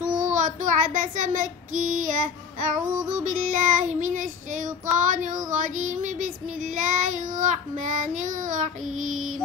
سورة عبس مكية. أعوذ بالله من الشيطان الرجيم. بسم الله الرحمن الرحيم.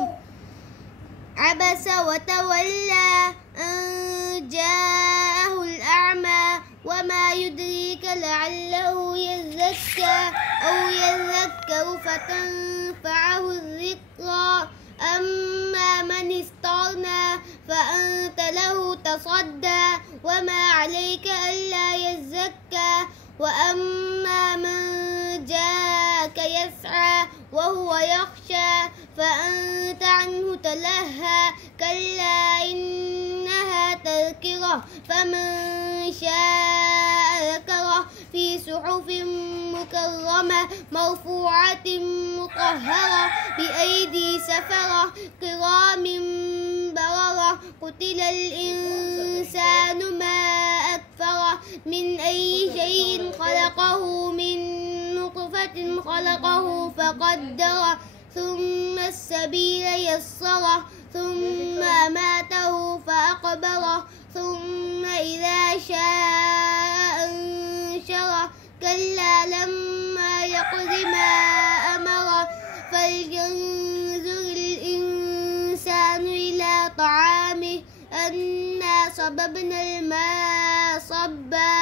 عبس وتولى أن جاءه الأعمى وما يدريك لعله يزكى أو يذكر فتنفعه الذكرى. أما من استغنى فأنت له تصدى وما عليك ألا يزكى. وأما من جاءك يسعى وهو يخشى فأنت عنه تلهى. كلا إنها تذكرة فمن شاء ذكره في صحف مكرمة مرفوعة مطهرة بأيدي سفرة كرام بررة. قتل الإنسان ما أكفره من أي شيء خلقه من نطفة خلقه فقدره ثم السبيل يسره ثم أماته فأقبره ثم إذا شاء أنشره. كلا لما يقض ما أمره فلينظر الإنسان إلى طعامه أنا صببنا الماء صبا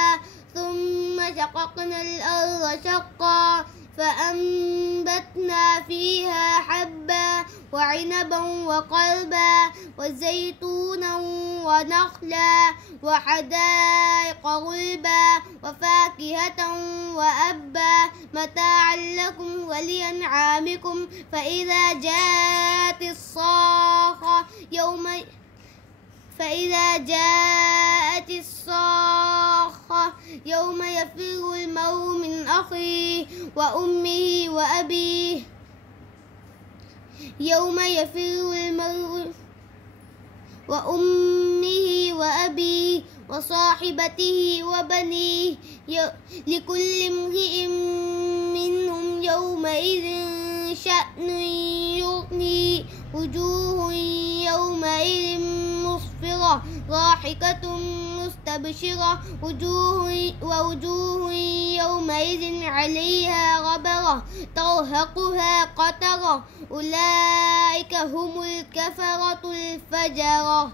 ثم شققنا الأرض شقا فأنبتنا فيها حبا وعنبا وقلبا وزيتونا ونخلا وحدائق غلبا وفاكهة وأبا متاعا لكم ولأنعامكم. فإذا جاءت الصاخة يوم يفر المرء من أخيه وأمه وأبيه وصاحبته وبنيه لكل امرئ منهم يومئذ شأن يغنيه. وجوه يومئذ مسفرة ضاحكة مستبشرة ووجوه يومئذ عليها غبرة ترهقها قترة. أولئك هم الكفرة الفجرة.